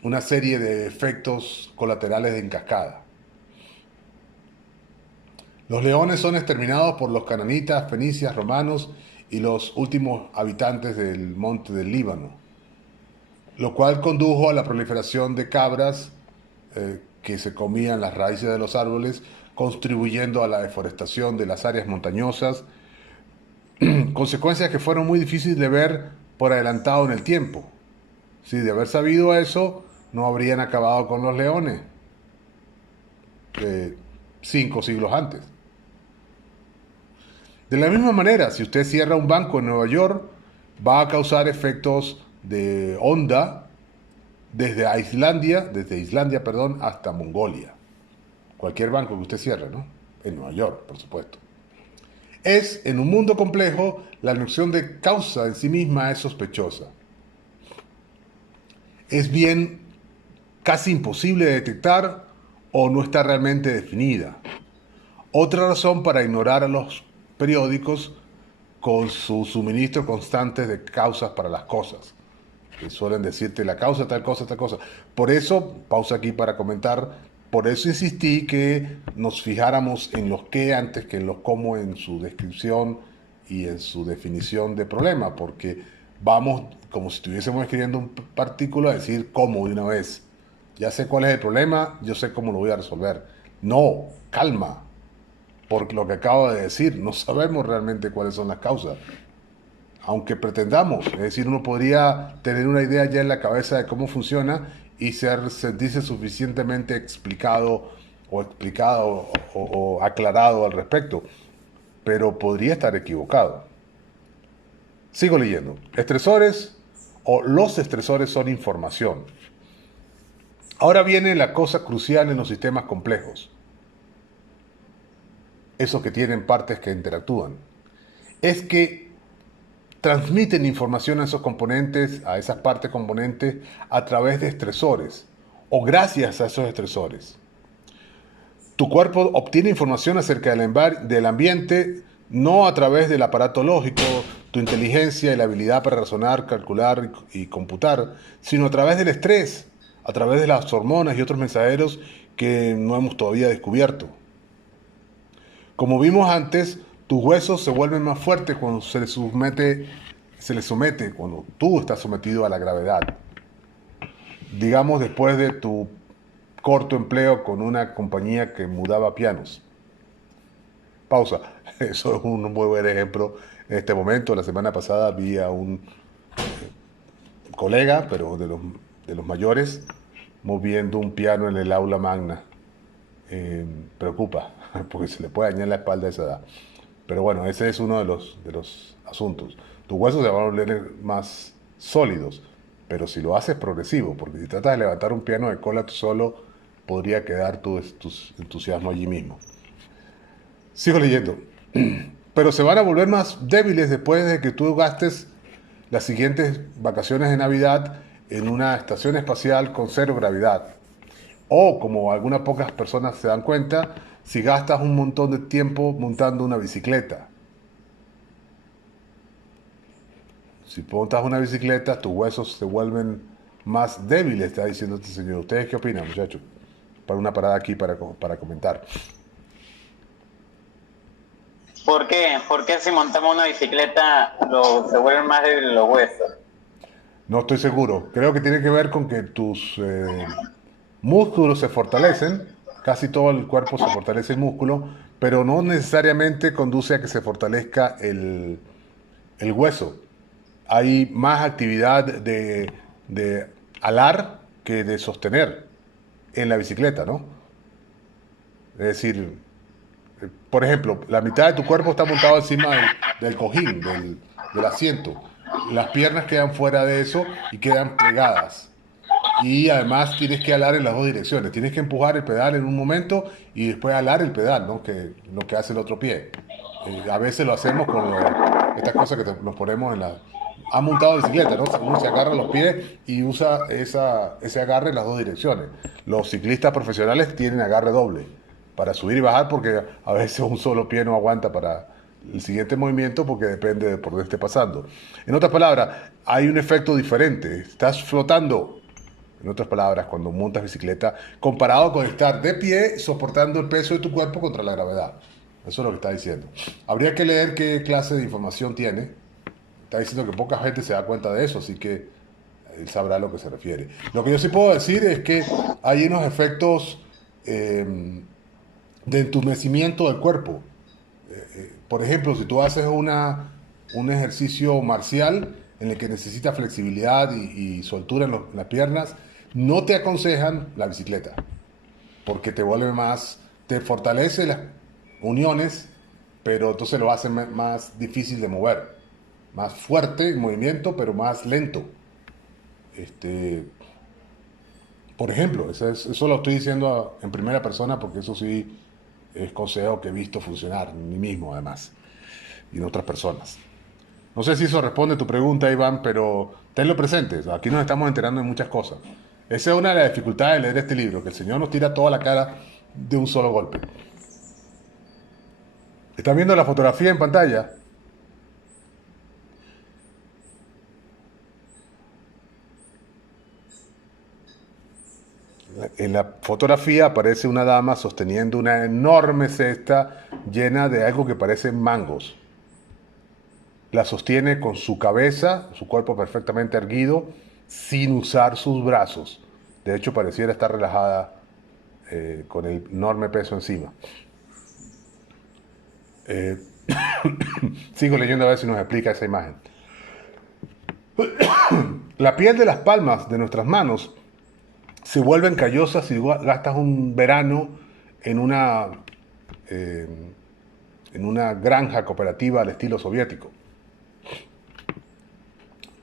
una serie de efectos colaterales en cascada. Los leones son exterminados por los cananitas, fenicios, romanos y los últimos habitantes del monte del Líbano, lo cual condujo a la proliferación de cabras que se comían las raíces de los árboles, contribuyendo a la deforestación de las áreas montañosas, consecuencias que fueron muy difíciles de ver por adelantado en el tiempo. Si de haber sabido eso, no habrían acabado con los leones 5 siglos antes. De la misma manera, si usted cierra un banco en Nueva York, va a causar efectos de onda desde Islandia, hasta Mongolia. Cualquier banco que usted cierre, ¿no? En Nueva York, por supuesto. En un mundo complejo, la noción de causa en sí misma es sospechosa. Es bien casi imposible de detectar o no está realmente definida. Otra razón para ignorar a los periódicos con su suministro constante de causas para las cosas, que suelen decirte la causa, tal cosa, tal cosa. Por eso, pausa aquí para comentar, por eso insistí que nos fijáramos en los qué antes que en los cómo en su descripción y en su definición de problema, porque vamos, como si estuviésemos escribiendo un artículo, a decir cómo de una vez. Ya sé cuál es el problema, yo sé cómo lo voy a resolver. No, calma, por lo que acabo de decir, no sabemos realmente cuáles son las causas. aunque pretendamos. Es decir, uno podría tener una idea ya en la cabeza de cómo funciona y sentirse suficientemente explicado o aclarado al respecto, pero podría estar equivocado. Sigo leyendo. Estresores o los estresores son información. Ahora viene la cosa crucial en los sistemas complejos, esos que tienen partes que interactúan. Es que transmiten información a esos componentes, a esas partes componentes, a través de estresores o gracias a esos estresores. Tu cuerpo obtiene información acerca del ambiente no a través del aparato lógico, tu inteligencia y la habilidad para razonar, calcular y computar, sino a través del estrés, a través de las hormonas y otros mensajeros que no hemos todavía descubierto. Como vimos antes, tus huesos se vuelven más fuertes cuando cuando tú estás sometido a la gravedad. Digamos, después de tu corto empleo con una compañía que mudaba pianos. Pausa. Eso es un muy buen ejemplo. En este momento, la semana pasada vi a un colega, pero de los mayores, moviendo un piano en el aula magna. Preocupa, porque se le puede dañar la espalda a esa edad. Pero bueno, ese es uno de los asuntos. Tus huesos se van a volver más sólidos, pero si lo haces progresivo, porque si tratas de levantar un piano de cola tú solo, podría quedar tu entusiasmo allí mismo. Sigo leyendo. Pero se van a volver más débiles después de que tú gastes las siguientes vacaciones de Navidad en una estación espacial con cero gravedad. O, como algunas pocas personas se dan cuenta, si gastas un montón de tiempo montando una bicicleta. Si montas una bicicleta, tus huesos se vuelven más débiles, está diciendo este señor. ¿Ustedes qué opinan, muchachos? Para una parada aquí para comentar. ¿Por qué? ¿Por qué si montamos una bicicleta se vuelven más débiles los huesos? No estoy seguro. Creo que tiene que ver con que tus músculos se fortalecen. Casi todo el cuerpo se fortalece el músculo, pero no necesariamente conduce a que se fortalezca el hueso. Hay más actividad de alar que de sostener en la bicicleta, ¿no? Es decir, por ejemplo, la mitad de tu cuerpo está montado encima del cojín, del asiento. Las piernas quedan fuera de eso y quedan plegadas. Y además tienes que alar en las dos direcciones. Tienes que empujar el pedal en un momento y después alar el pedal, ¿no? Que lo que hace el otro pie. A veces lo hacemos con estas cosas que nos ponemos en la... Ha montado bicicleta, ¿no? Uno se agarra los pies y usa ese agarre en las dos direcciones. Los ciclistas profesionales tienen agarre doble para subir y bajar porque a veces un solo pie no aguanta para el siguiente movimiento porque depende de por dónde esté pasando. En otras palabras, hay un efecto diferente. Estás flotando, en otras palabras, cuando montas bicicleta, comparado con estar de pie soportando el peso de tu cuerpo contra la gravedad. Eso es lo que está diciendo. Habría que leer qué clase de información tiene. Está diciendo que poca gente se da cuenta de eso, así que él sabrá a lo que se refiere. Lo que yo sí puedo decir es que hay unos efectos de entumecimiento del cuerpo. Por ejemplo, si tú haces un ejercicio marcial en el que necesitas flexibilidad y soltura en las piernas, no te aconsejan la bicicleta, porque te vuelve más, te fortalece las uniones, pero entonces lo hace más difícil de mover, más fuerte en movimiento, pero más lento. Por ejemplo, eso lo estoy diciendo en primera persona porque eso sí es consejo que he visto funcionar en mí mismo además y en otras personas. No sé si eso responde a tu pregunta, Iván, pero tenlo presente. Aquí nos estamos enterando de muchas cosas. Esa es una de las dificultades de leer este libro, que el Señor nos tira toda la cara de un solo golpe. ¿Están viendo la fotografía en pantalla? En la fotografía aparece una dama sosteniendo una enorme cesta llena de algo que parecen mangos. La sostiene con su cabeza, su cuerpo perfectamente erguido, sin usar sus brazos. De hecho, pareciera estar relajada con el enorme peso encima. Sigo leyendo a ver si nos explica esa imagen. La piel de las palmas de nuestras manos se vuelven callosas si gastas un verano en una, eh, en una granja cooperativa al estilo soviético.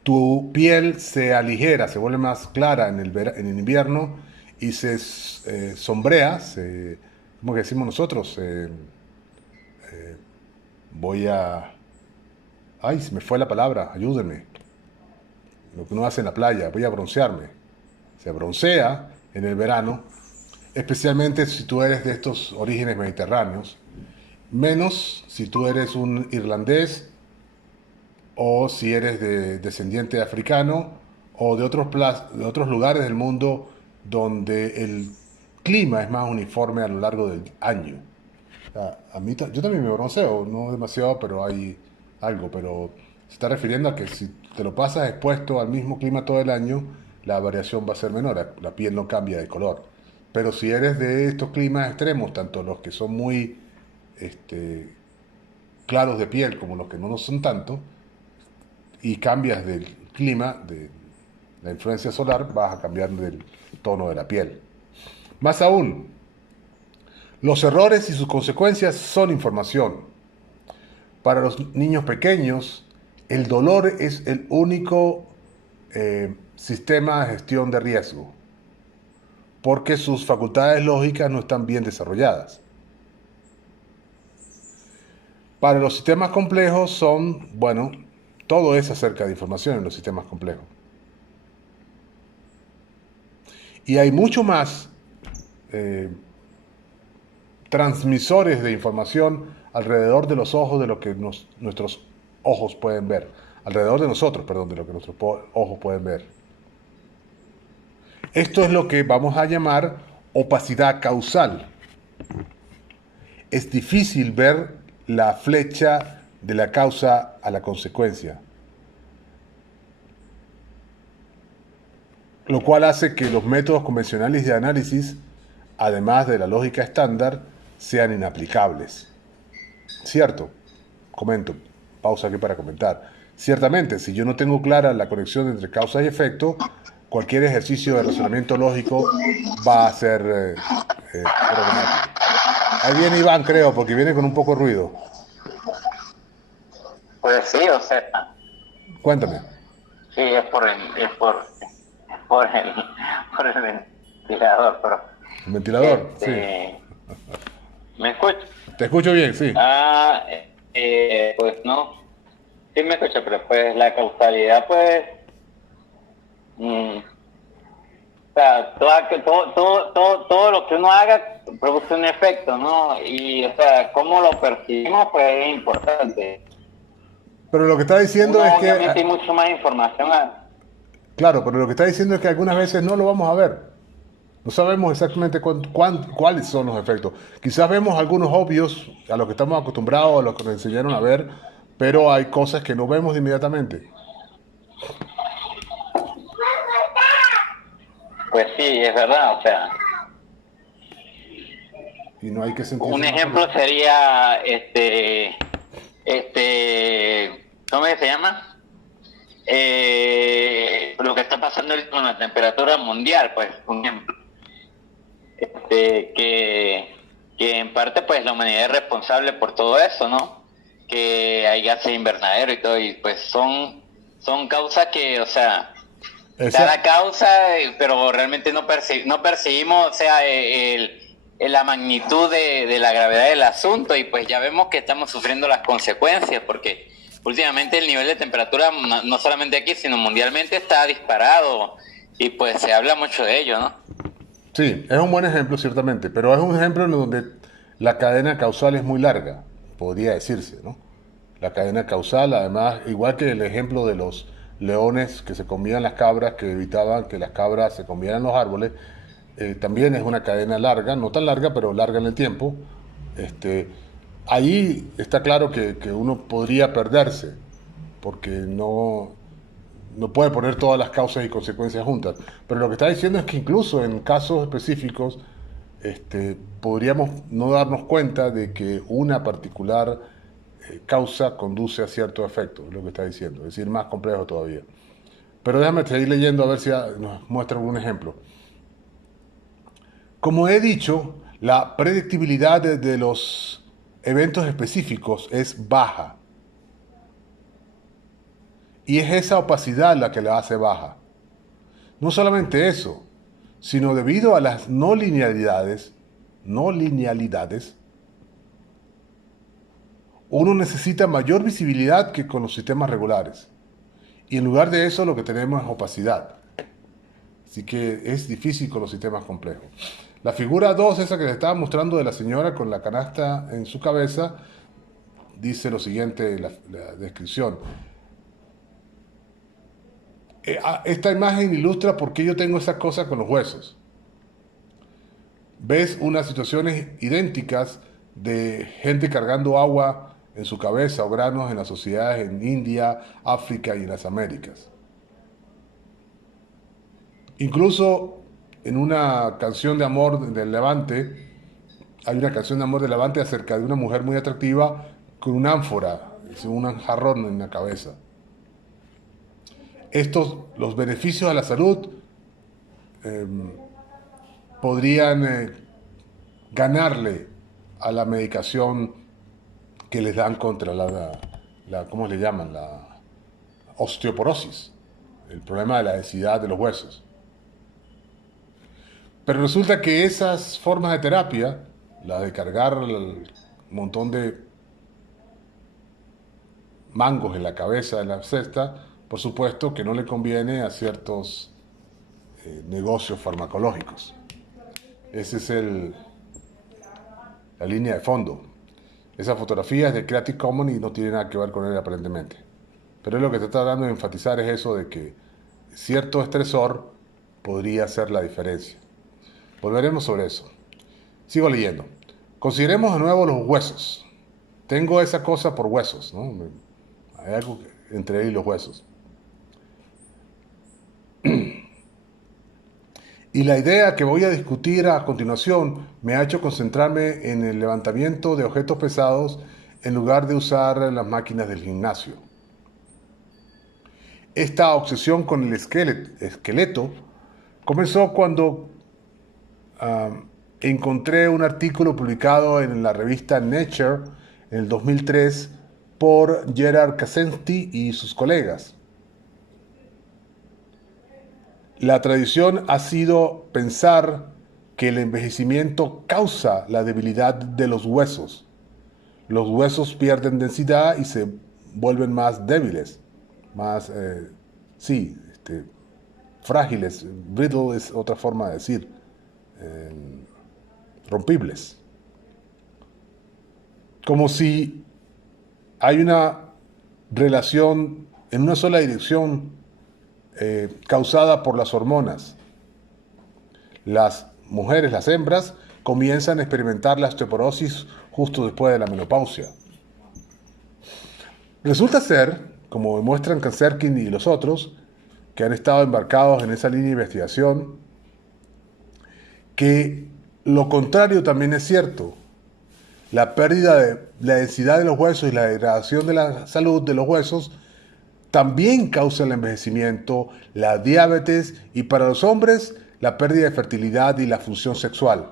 Tu piel se aligera, se vuelve más clara en el invierno y se sombrea, ¿cómo que decimos nosotros? Voy a... Ay, se me fue la palabra, ayúdenme. Lo que uno hace en la playa, voy a broncearme. Se broncea en el verano, especialmente si tú eres de estos orígenes mediterráneos, menos si tú eres un irlandés o si eres descendiente africano o de otros lugares del mundo donde el clima es más uniforme a lo largo del año. Yo también me bronceo, no demasiado, pero hay algo, pero se está refiriendo a que si te lo pasas expuesto al mismo clima todo el año, la variación va a ser menor, la piel no cambia de color. Pero si eres de estos climas extremos, tanto los que son muy este, claros de piel como los que no lo son tanto, y cambias del clima, de la influencia solar, vas a cambiar del tono de la piel. Más aún, los errores y sus consecuencias son información. Para los niños pequeños, el dolor es el único sistema de gestión de riesgo, porque sus facultades lógicas no están bien desarrolladas. Para los sistemas complejos todo es acerca de información en los sistemas complejos. Y hay mucho más transmisores de información alrededor de los ojos de lo que nuestros ojos pueden ver. Alrededor de nosotros, perdón, de lo que nuestros ojos pueden ver. Esto es lo que vamos a llamar opacidad causal. Es difícil ver la flecha de la causa a la consecuencia, lo cual hace que los métodos convencionales de análisis, además de la lógica estándar, sean inaplicables. ¿Cierto? Comento, pausa aquí para comentar. Ciertamente, si yo no tengo clara la conexión entre causa y efecto, cualquier ejercicio de razonamiento lógico va a ser problemático. Ahí viene Iván, creo, porque viene con un poco de ruido. Pues sí, o sea, Cuéntame. sí, es por el ventilador, pero ¿El ventilador? Sí. ¿me escucha? Te escucho bien, sí. Pues no, sí me escucha, pero pues la causalidad, pues, o sea, todo lo que uno haga produce un efecto, ¿no? Y, o sea, cómo lo percibimos, pues es importante. Pero lo que está diciendo es Obviamente que... hay mucho más información. Claro, pero lo que está diciendo es que algunas veces no lo vamos a ver. No sabemos exactamente cuáles son los efectos. Quizás vemos algunos obvios a los que estamos acostumbrados, a los que nos enseñaron a ver, pero hay cosas que no vemos inmediatamente. Pues sí, es verdad, o sea, Y no hay que sentirse... un ejemplo sería, ¿cómo se llama? Lo que está pasando ahorita con la temperatura mundial, pues, un ejemplo. Que en parte, pues, la humanidad es responsable por todo eso, ¿no? Que hay gases invernadero y todo, y pues son causas que, o sea, da la causa, pero realmente no percibimos, o sea, la magnitud de la gravedad del asunto, y pues ya vemos que estamos sufriendo las consecuencias, porque últimamente el nivel de temperatura, no solamente aquí, sino mundialmente, está disparado, y pues se habla mucho de ello, ¿no? Sí, es un buen ejemplo, ciertamente, pero es un ejemplo en donde la cadena causal es muy larga, podría decirse, ¿no? La cadena causal, además, igual que el ejemplo de los leones que se comían las cabras, que evitaban que las cabras se comieran los árboles, también es una cadena larga, no tan larga, pero larga en el tiempo. Ahí está claro que uno podría perderse, porque no puede poner todas las causas y consecuencias juntas. Pero lo que está diciendo es que incluso en casos específicos podríamos no darnos cuenta de que una particular causa conduce a cierto efecto, es lo que está diciendo, es decir, más complejo todavía. Pero déjame seguir leyendo a ver si nos muestra algún ejemplo. Como he dicho, la predictibilidad de los eventos específicos es baja. Y es esa opacidad la que la hace baja. No solamente eso, sino debido a las no linealidades, uno necesita mayor visibilidad que con los sistemas regulares. Y en lugar de eso lo que tenemos es opacidad. Así que es difícil con los sistemas complejos. La figura 2, esa que les estaba mostrando de la señora con la canasta en su cabeza, dice lo siguiente, la descripción. Esta imagen ilustra por qué yo tengo esa cosa con los huesos. Ves unas situaciones idénticas de gente cargando agua en su cabeza o granos en las sociedades en India, África y en las Américas. Incluso en una canción de amor del Levante, hay una canción de amor del Levante acerca de una mujer muy atractiva con una ánfora, un jarrón en la cabeza. Los beneficios a la salud podrían ganarle a la medicación que les dan contra ¿cómo le llaman? La osteoporosis, el problema de la densidad de los huesos. Pero resulta que esas formas de terapia, la de cargar el montón de mangos en la cabeza de la cesta, por supuesto que no le conviene a ciertos negocios farmacológicos. Esa es la línea de fondo. Esa fotografía es de Creative Commons y no tiene nada que ver con él aparentemente. Pero lo que te está tratando de enfatizar es eso de que cierto estresor podría hacer la diferencia. Volveremos sobre eso. Sigo leyendo. Consideremos de nuevo los huesos. Tengo esa cosa por huesos, ¿no? Hay algo entre él y los huesos. Y la idea que voy a discutir a continuación me ha hecho concentrarme en el levantamiento de objetos pesados en lugar de usar las máquinas del gimnasio. Esta obsesión con el esqueleto comenzó cuando encontré un artículo publicado en la revista Nature en el 2003 por Gerard Kaczynski y sus colegas. La tradición ha sido pensar que el envejecimiento causa la debilidad de los huesos. Los huesos pierden densidad y se vuelven más débiles, más, frágiles. Brittle es otra forma de decir, rompibles. Como si hay una relación en una sola dirección causada por las hormonas. Las mujeres, las hembras, comienzan a experimentar la osteoporosis justo después de la menopausia. Resulta ser, como demuestran Kaczynski y los otros, que han estado embarcados en esa línea de investigación, que lo contrario también es cierto. La pérdida de la densidad de los huesos y la degradación de la salud de los huesos también causa el envejecimiento, la diabetes y para los hombres la pérdida de fertilidad y la función sexual.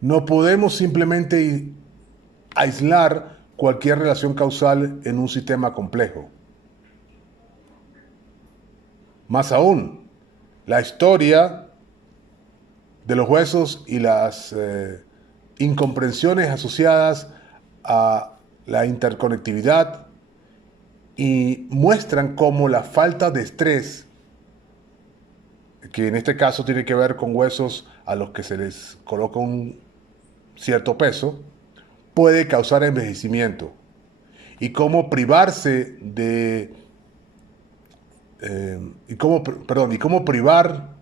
No podemos simplemente aislar cualquier relación causal en un sistema complejo. Más aún, la historia de los huesos y las incomprensiones asociadas a la interconectividad y muestran cómo la falta de estrés, que en este caso tiene que ver con huesos a los que se les coloca un cierto peso, puede causar envejecimiento y cómo privarse de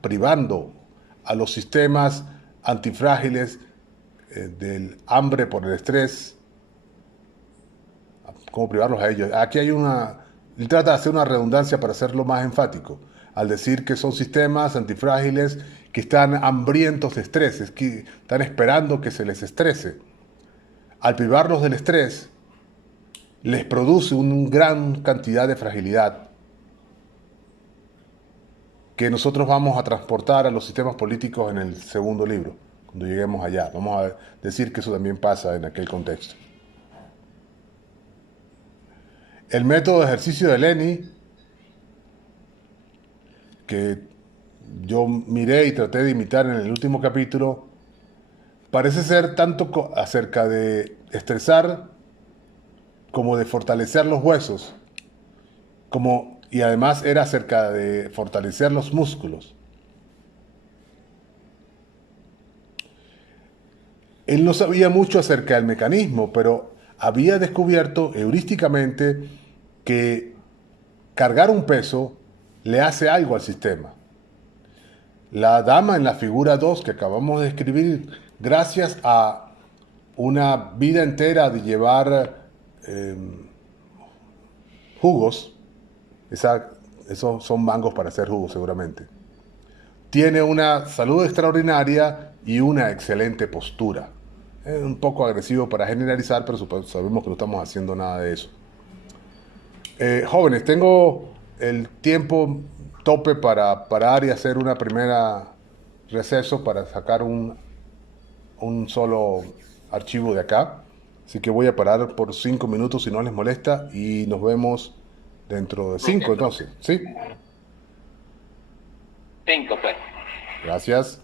privando a los sistemas antifrágiles del hambre por el estrés, cómo privarlos a ellos. Aquí hay él trata de hacer una redundancia para hacerlo más enfático, al decir que son sistemas antifrágiles que están hambrientos de estrés, es que están esperando que se les estrese. Al privarlos del estrés, les produce una gran cantidad de fragilidad que nosotros vamos a transportar a los sistemas políticos en el segundo libro, cuando lleguemos allá. Vamos a decir que eso también pasa en aquel contexto. El método de ejercicio de Lenny, que yo miré y traté de imitar en el último capítulo, parece ser tanto acerca de estresar como de fortalecer los huesos, y además era acerca de fortalecer los músculos. Él no sabía mucho acerca del mecanismo, pero había descubierto heurísticamente que cargar un peso le hace algo al sistema. La dama en la figura 2 que acabamos de escribir, gracias a una vida entera de llevar jugos, esos son mangos para hacer jugos seguramente, tiene una salud extraordinaria y una excelente postura. Es un poco agresivo para generalizar, pero sabemos que no estamos haciendo nada de eso. Jóvenes, tengo el tiempo tope para parar y hacer una primera receso para sacar un solo archivo de acá. Así que voy a parar por 5 minutos si no les molesta y nos vemos dentro de 5 entonces, ¿sí? 5, pues. Gracias.